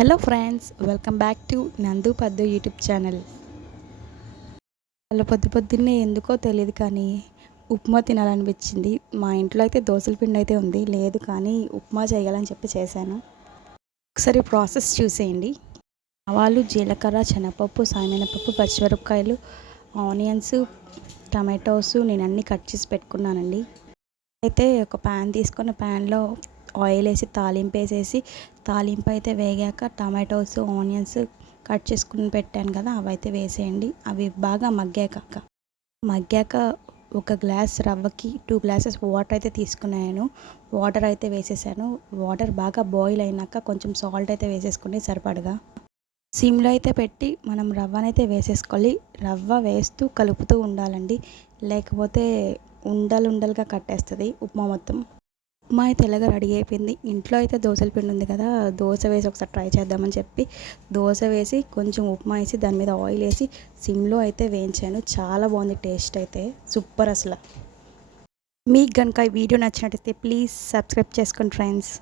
Hello friends, welcome back to నందు పద్దు YouTube channel. వాళ్ళ పొద్దున్నే ఎందుకో తెలియదు కానీ ఉప్మా తినాలనిపించింది. మా ఇంట్లో అయితే దోసల పిండి అయితే ఉంది, లేదు కానీ ఉప్మా చేయాలని చెప్పి చేశాను. ఒకసారి ప్రాసెస్ చూసేయండి. ఆవాలు, జీలకర్ర, శనగపప్పు, సాయమినపప్పు, పచ్చిమిరపకాయలు, ఆనియన్స్, టమాటోస్ నేను అన్నీ కట్ చేసి పెట్టుకున్నానండి. అయితే ఒక ప్యాన్ తీసుకొని ప్యాన్లో ఆయిల్ వేసి తాలింపు అయితే వేగాక టమాటోస్, ఆనియన్స్ కట్ చేసుకుని పెట్టాను కదా, అవి అయితే వేసేయండి. అవి బాగా మగ్గాక ఒక గ్లాస్ రవ్వకి 2 గ్లాసెస్ వాటర్ అయితే తీసుకున్నాను. వాటర్ అయితే వేసేసాను. వాటర్ బాగా బాయిల్ అయినాక కొంచెం సాల్ట్ అయితే వేసేసుకుని సరిపడగా సిమ్లో అయితే పెట్టి మనం రవ్వనైతే వేసేసుకోవాలి. రవ్వ వేస్తూ కలుపుతూ ఉండాలండి, లేకపోతే ఉండలుగా కట్టేస్తుంది ఉప్మా మొత్తం. ఉప్మా అయితే ఎలాగ రెడీ అయిపోయింది. ఇంట్లో అయితే దోశల పిండి ఉంది కదా, దోశ వేసి ఒకసారి ట్రై చేద్దామని చెప్పి దోశ వేసి కొంచెం ఉప్మా వేసి దాని మీద ఆయిల్ వేసి సిమ్లో అయితే వేయించాను. చాలా బాగుంది, టేస్ట్ అయితే సూపర్ అసలు. మీకు కనుక ఈ వీడియో నచ్చినట్టయితే ప్లీజ్ సబ్స్క్రైబ్ చేసుకోండి ఫ్రెండ్స్.